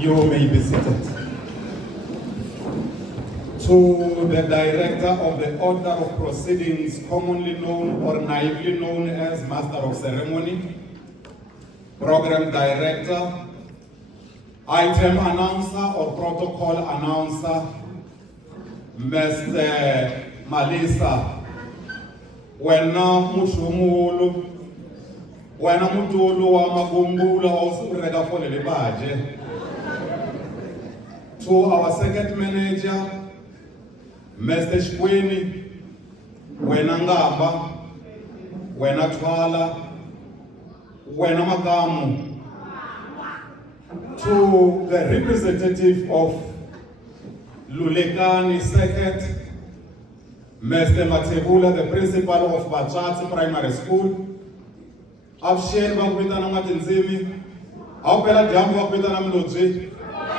You may be seated. To the Director of the Order of Proceedings, commonly known or naively known as Master of Ceremony, Program Director, Item Announcer or Protocol Announcer, Mr. Malisa, wena mushumulu, wena mutulu wa magumbula osurega folele baje. To our second manager, Mr. Shkweni, wena ngamba, wena twala, wena magamu. To the representative of Lulekani Second, Mr. Matebula, the principal of Bachati Primary School, Afshen Bakwitana Matinzimi, Aupela Jambu Bakwitana Mloji,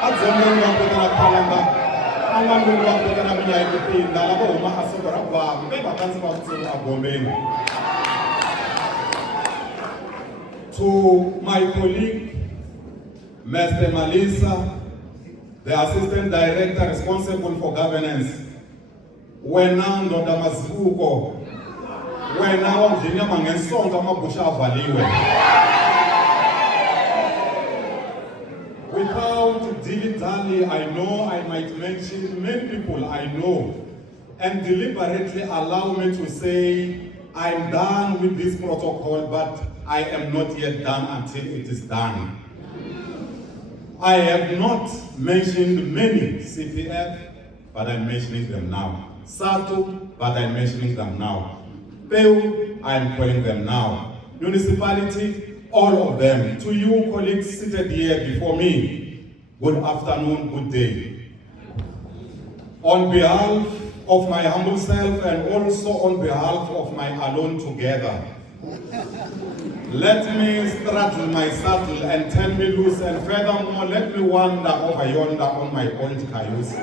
Adzembe Bakwitana Kalamba, Amandu Bakwitana Miyaiki, Nalabo Uma Asokara, Beba Kansi Agomeni. To my colleague, Mr. Malisa, the Assistant Director responsible for governance, wena ndoda mazibuko, wena wamjini mangensonga mabusha avaliwe. Without dilly-dally, I know I might mention many people I know and deliberately allow me to say I'm done with this protocol, but I am not yet done until it is done. I have not mentioned many CPF, but I'm mentioning them now. SATU, but I'm mentioning them now. PEU, I'm calling them now. Municipality, all of them. To you colleagues seated here before me, good afternoon, good day. On behalf of my humble self and also on behalf of my alone together, let me straddle my saddle and turn me loose, and furthermore, let me wander over yonder on my old cayuse.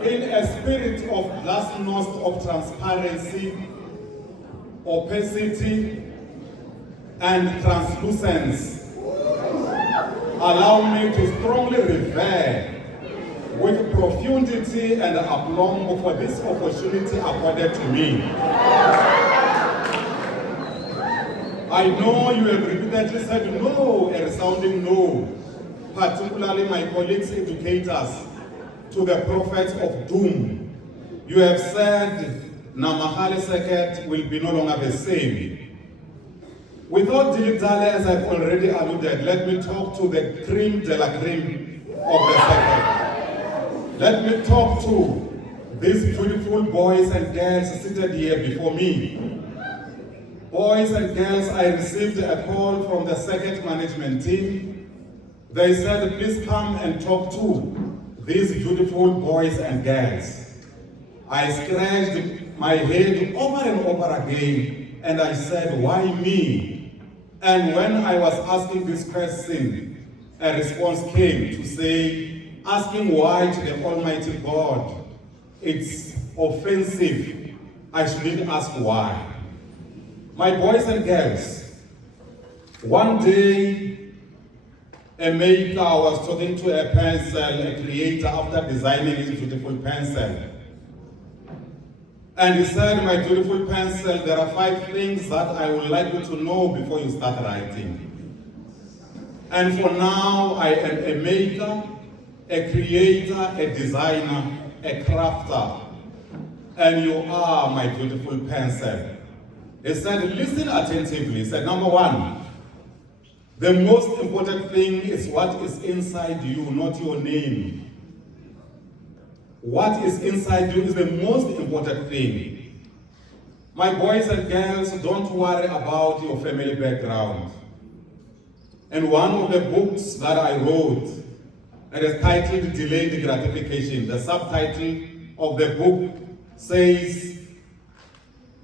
In a spirit of glasnost of transparency, opacity, and translucence, allow me to strongly revere with profundity and aplomb for this opportunity accorded to me. I know you have repeatedly said no, a resounding no, particularly my colleagues educators, to the prophets of doom. You have said Namakgale Circuit will be no longer the same. Without dilly-dally, as I've already alluded, let me talk to the creme de la creme of the circuit. Let me talk to these beautiful boys and girls seated here before me. Boys and girls, I received a call from the circuit management team. They said, please come and talk to these beautiful boys and girls. I scratched my head over and over again, and I said, why me? And when I was asking this question, a response came to say, asking why to the Almighty God, it's offensive. I shouldn't ask why. My boys and girls, one day a maker was talking to a pencil, a creator, after designing his beautiful pencil. And he said, my beautiful pencil, there are 5 things that I would like you to know before you start writing. And for now, I am a maker, a creator, a designer, a crafter, and you are my beautiful pencil. He said, listen attentively. He said, number 1, the most important thing is what is inside you, not your name. What is inside you is the most important thing. My boys and girls, don't worry about your family background. And one of the books that I wrote, it is titled Delayed Gratification. The subtitle of the book says,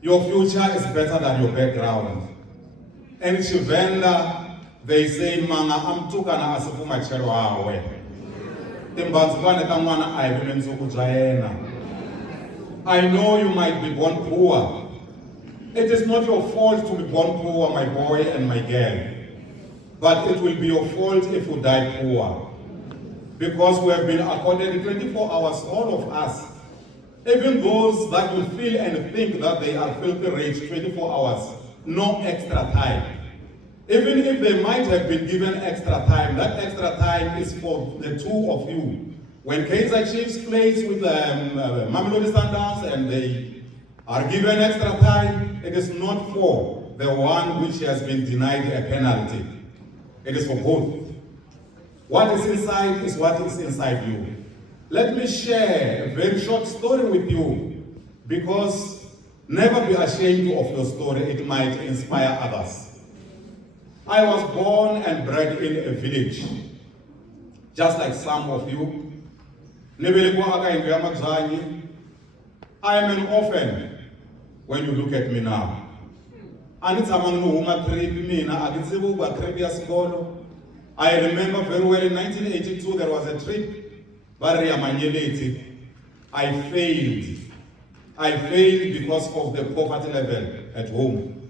your future is better than your background. And Shivenda, they say, Manga amtukana asifuma chero awe. I know you might be born poor, It is not your fault to be born poor, my boy and my girl. But it will be your fault if you die poor. Because we have been accorded 24 hours, all of us. Even those that will feel and think that they are filthy rich, 24 hours, no extra time. Even if they might have been given extra time, that extra time is for the two of you. When Kaizer Chiefs plays with Mamelodi Sundowns and they are given extra time, it is not for the one which has been denied a penalty. It is for both. What is inside is what is inside you. Let me share a very short story with you, because never be ashamed of your story. It might inspire others. I was born and bred in a village, just like some of you. I am an orphan when you look at me now. I remember very well in 1982 there was a trip. I failed. I failed because of the poverty level at home.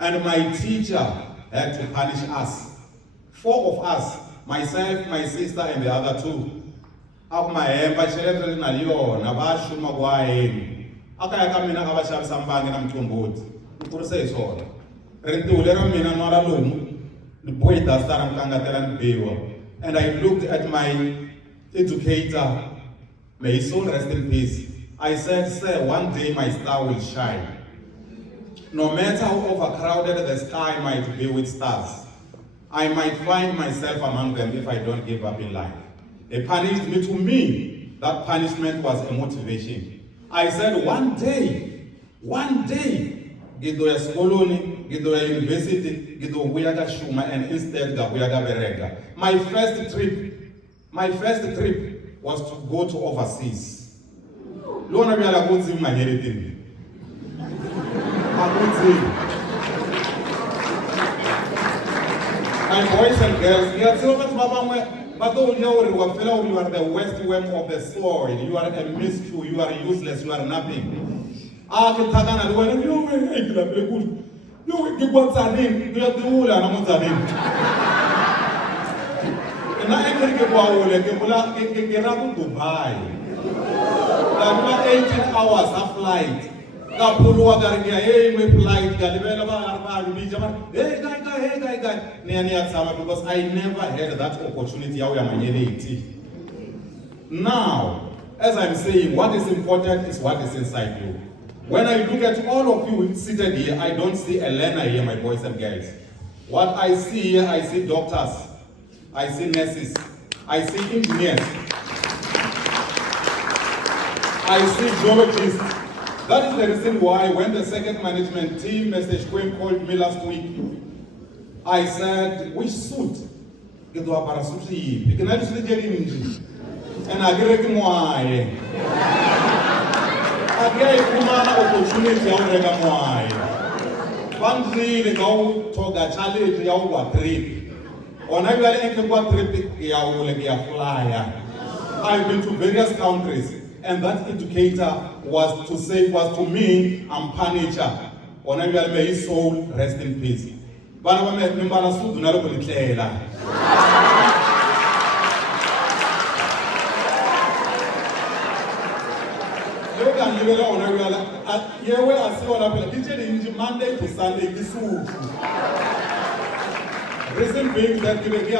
And my teacher had to punish us. 4 of us, myself, my sister, and the other 2. And I looked at my educator, may his soul rest in peace. I said, sir, one day my star will shine. No matter how overcrowded the sky might be with stars, I might find myself among them if I don't give up in life. They punished me. To me, that punishment was a motivation. I said, one day, Gidoya Skoloni, Gidoya University, Gidoya Shuma, and instead Gabuyaga Berega. My first trip was to go to overseas. Lona Biala goes in my heritage. My boys and girls, you are so much but you are the worst worm of the soil. You are a miscue, you are useless, you are nothing. Dubai. 18 hours of flight. Because I never had that opportunity. Now, as I'm saying, what is important is what is inside you. When I look at all of you seated here, I don't see a learner here, my boys and girls. What I see here, I see doctors, I see nurses, I see engineers, I see geologists. That is the reason why when the second management team, Mr. Quinn, called me last week, I said, which suit? And I gave him why. I gave him an opportunity why. One day they go to the challenge, you are trip. On I will trip, you will be a flyer. I've been to various countries. And that indicator was to me, I'm Punisher. On may his soul rest in peace. But I met Nimbala do not open it. You can live alone. Here we are still on a Monday to Sunday. This reason being that you get a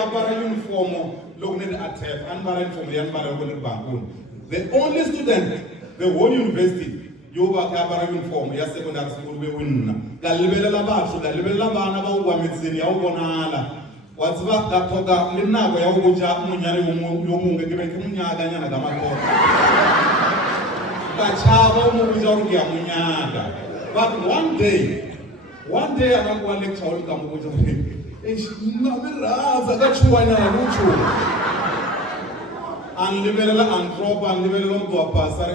uniform, looking at TEF, and Baran from the Anbara Bangun. The only student, the whole university, you work a uniform, your secondary school, we win. Galibella Bash, the Libella Bana, Wamits in Yaubonala. What's that Toga, Lina, where Uja, Munyari, Yumu, Munya, Dana, Damako. Tachavo, Mujoria, Munyaga. But one day, I don't want to lecture, come with me. It's not the Raz, I got you, I know. And liberal and drop and liberal to a passer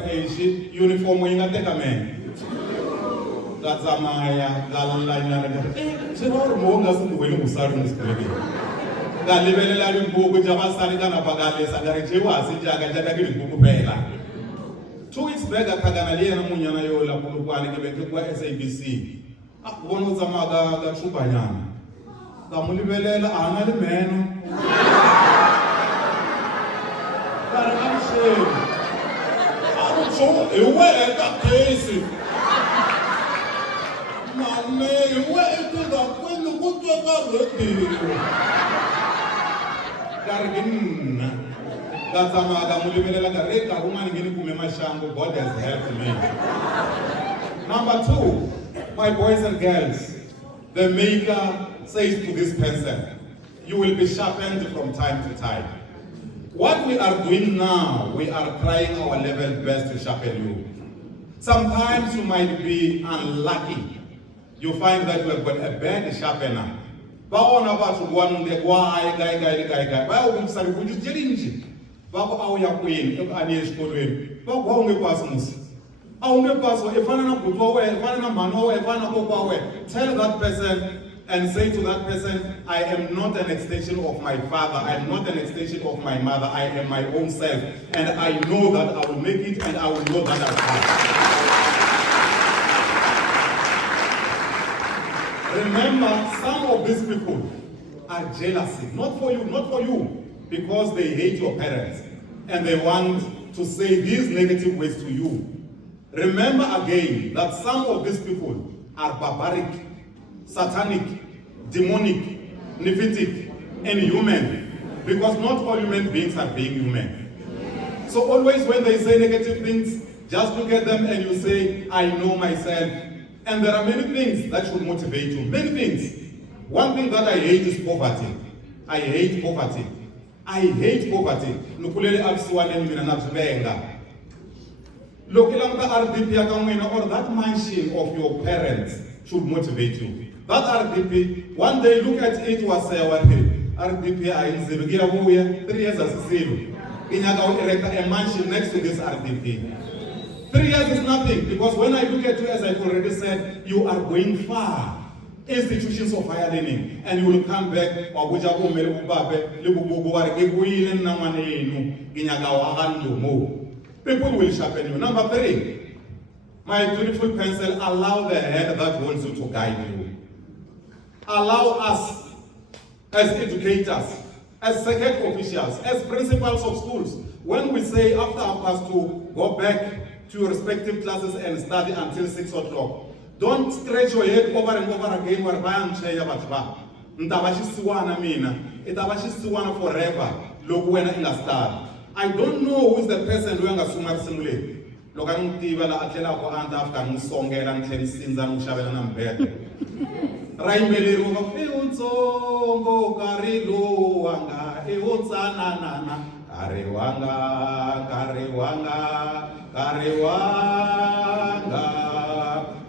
uniform when you take a man. That's a Maya, Galalina. She wrote more than the way you start in this baby. The liberal book with Javasarigan Abagalis and the Rechiwas in Jagajagari Bukupela. 2 weeks back at Taganalian Munyana Yola Puluani, SABC. One was a mother that Chubayana. The Mulibelela, another man. I'm saying, I'm so aware of that case. My name, where is that? When the good that's a mother, woman getting to my shambo. God has helped me. Number 2, my boys and girls, the maker says to this person, you will be sharpened from time to time. What we are doing now, we are trying our level best to sharpen you. Sometimes you might be unlucky. You find that you have got a bad sharpener. But about one the guy. Well, we started with this challenge. Bako au ya queen, ani eskolweni. Bako aunge pasmus. Aunge paswa, efana na kutwa we, efana na mano we, efana kokwa we. Tell that person and say to that person, I am not an extension of my father. I am not an extension of my mother. I am my own self. And I know that I will make it and I will know that I will. Remember, some of these people are jealousy. Not for you. Because they hate your parents and they want to say these negative words to you. Remember again that some of these people are barbaric, satanic, demonic, nephitic, inhuman. Because not all human beings are being human. So always when they say negative things, just look at them and you say, I know myself. And there are many things that should motivate you. Many things. One thing that I hate is poverty. I hate poverty. I hate poverty. Nukulele absiwane mina nakubenga. Lokilamka RDP akamwena or that mansion of your parents should motivate you. That RDP, one day look at it was RDP ayinzilo kuyabuya 3 years asizilo. Inyaka erect a mansion next to this RDP. 3 years is nothing because when I look at you, as I've already said, you are going far. Institutions of higher learning, and you will come back. People will sharpen you. Number 3, my beautiful pencil, allow the hand that holds you to guide you. Allow us as educators, as second officials, as principals of schools, when we say after our class to go back to your respective classes and study until 6 o'clock. Don't stretch your head over and over again where I am saying about Ntabashisiwana mina. Itabashisiwana forever. Look when I start. I don't know who is the person doing a sumar simulate. Look at Tiva la Atela ko anta after Musonga and Tensin and Mushavan and Bed. Raimeli Ruba, Eunzongo, Carilo, Wanga, Eutzana,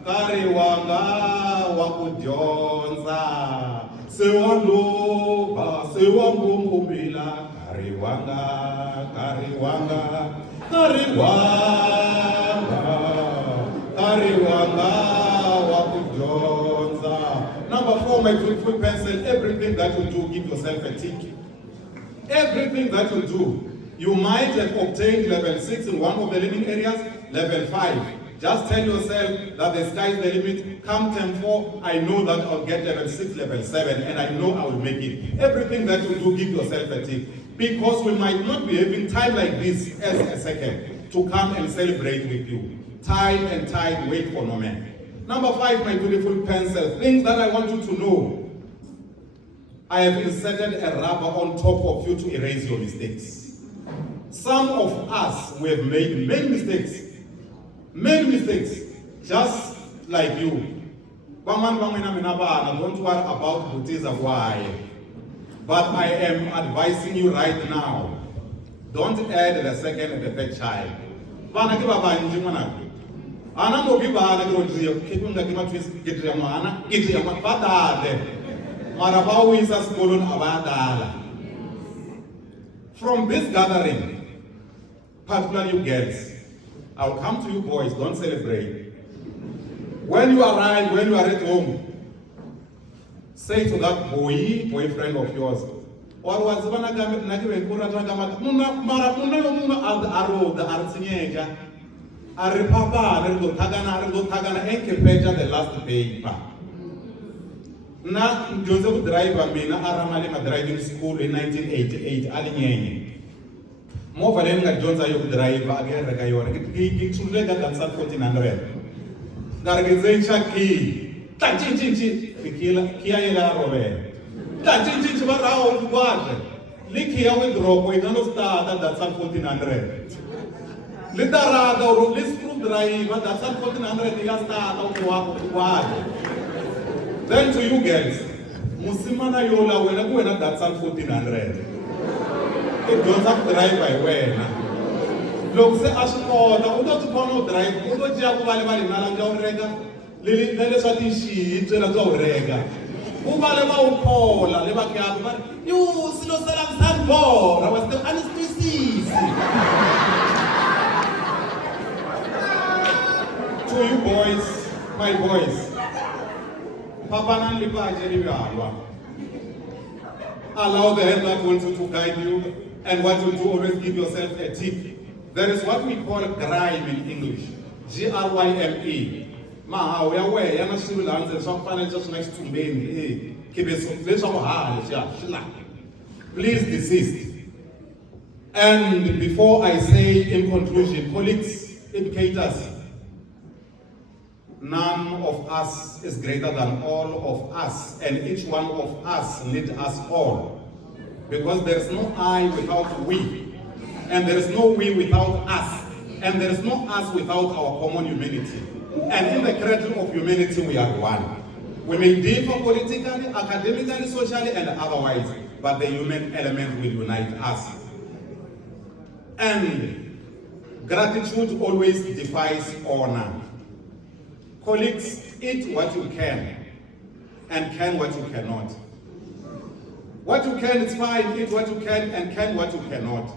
Kariwanga wakujonza sewaloba sewambumbila Kariwanga wakujonza. Number 4, my beautiful pencil, everything that you do, give yourself a tick. Everything that you do, you might have obtained level 6 in one of the learning areas, level 5. Just tell yourself that the sky is the limit. Come term 4, I know that I'll get level 6, level 7, and I know I will make it. Everything that you do, give yourself a tick. Because we might not be having time like this as a second to come and celebrate with you. Time and tide wait for no man. Number 5, my beautiful pencil, things that I want you to know. I have inserted a rubber on top of you to erase your mistakes. Some of us, we have made many mistakes. Many mistakes, just like you. Don't worry about Butiza why. But I am advising you right now, don't add the second and the third child. From this gathering, particularly you girls, I'll come to you boys, don't celebrate. When you arrive, when you are at home, say to that boyfriend of yours, or was the last paper. Na dyondze ku driver mina a ra male ma driving school in 1988 a linyenye. Movha leyi ni nga dyondza yo ku driver a ke reka yona ki tshulule ka Datsun 1400. Nga ri ke ntsentsa ki ta cincinci kia yela ya rovela. Ta cincinci va rawo kwatre. Li kia withdraw ina no start Datsun 1400. Li tarata or li screwdriver Datsun 1400 ya start wa kwatre. Then to you girls, musimana yola wena ku wena Datsun 1400. I dyondza ku driver hi wena. Loko se a swi kota u to tikuma no drive u to jiya ku vale vale nala nga u reka le swa tinxihi byela bya u reka. U vale va u khola le va kaya va yo silo sala sandbora was the anesthesia. To you boys, my boys. Papa nan lipa ajeri vyalwa. Allow the hand that wants you to guide you and what you do, always give yourself a tip. There is what we call grime in English. G-R-Y-M-E. Mahawu ya wehe ya na swilo laha ndzeni swa ku fanele swa swi na xithumbeni leswaku hale please desist. And before I say in conclusion, colleagues, educators, none of us is greater than all of us, and each one of us needs us all. Because there is no I without we, and there is no we without us, and there is no us without our common humanity. And in the cradle of humanity, we are one. We may differ politically, academically, socially, and otherwise, but the human element will unite us. And gratitude always defies honor. Colleagues, eat what you can, and can what you cannot. What you can is fine, eat what you can, and can what you cannot.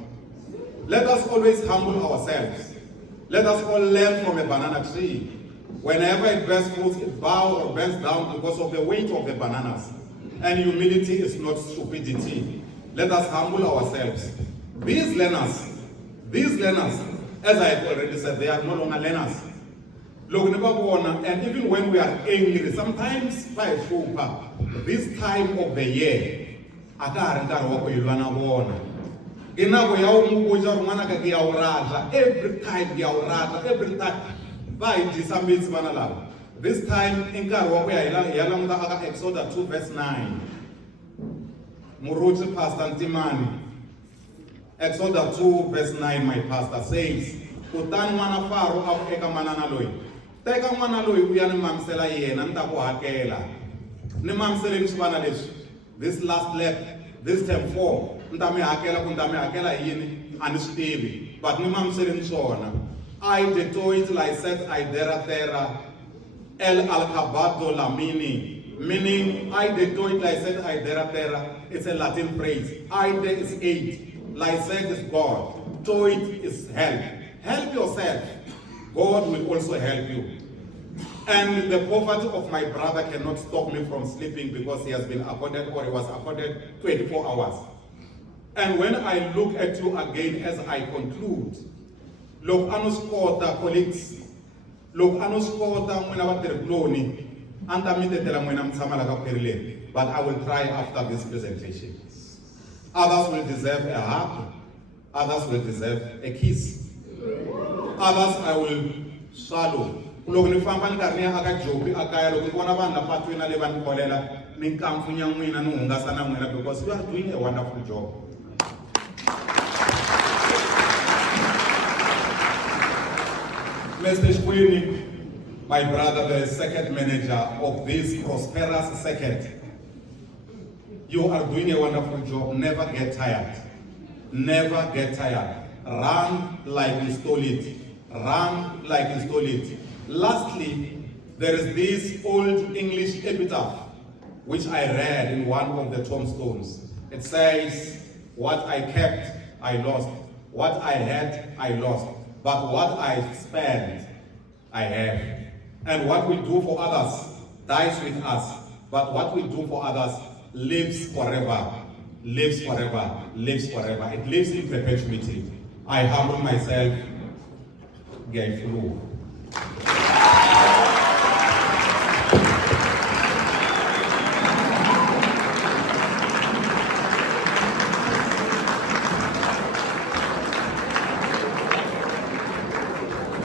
Let us always humble ourselves. Let us all learn from a banana tree. Whenever it bears fruits, it bows or bends down because of the weight of the bananas. And humility is not stupidity. Let us humble ourselves. These learners, as I have already said, they are no longer learners. And even when we are angry, sometimes by this time of the year, every time by this time in Exodus 2 verse 9. Muruchi Pastor Ntimani. Exodus 2 verse 9, my pastor says, Kutani mwana Faro au eka manana loyi. Teka mwana loyi uya ni mamsela yena nta ku hakela. Ni mamsele ni swivana leswi. This last lap, this term 4, nta mi hakela ku nta mi hakela yini ani swi tivi. But ni mamsele ni swona. I detoit lyset idera terra el alcabado lamini. Meaning, I detoit lyset idera terra. It's a Latin phrase. Ide is aid. Lyset is God. Toit is help. Help yourself. God will also help you. And the poverty of my brother cannot stop me from sleeping because he has been accorded, or he was accorded 24 hours. And when I look at you again as I conclude, look anuskota colleagues, look anuskota mwena vatirhikuloni, anta mi tetela mwena mtshama la ka pherile, but I will try after this presentation. Others will deserve a hug, others will deserve a kiss, others I will swallow. Loko ni famba ni karhi ni ya aka jobi akaya loko ni vona vanhu la patwini le va ni kolela ni nkampfunya n'wina ni hungasa na n'wina because you are doing a wonderful job. Mr. Shkwini, my brother, the second manager of this prosperous circuit, you are doing a wonderful job. Never get tired. Never get tired. Run like you stole it. Run like you stole it. Lastly, there is this old English epitaph which I read in one of the tombstones. It says, what I kept, I lost. What I had, I lost. But what I spent, I have. And what we do for others dies with us. But what we do for others lives forever. Lives forever. Lives forever. It lives in perpetuity. I humble myself. Gay flu.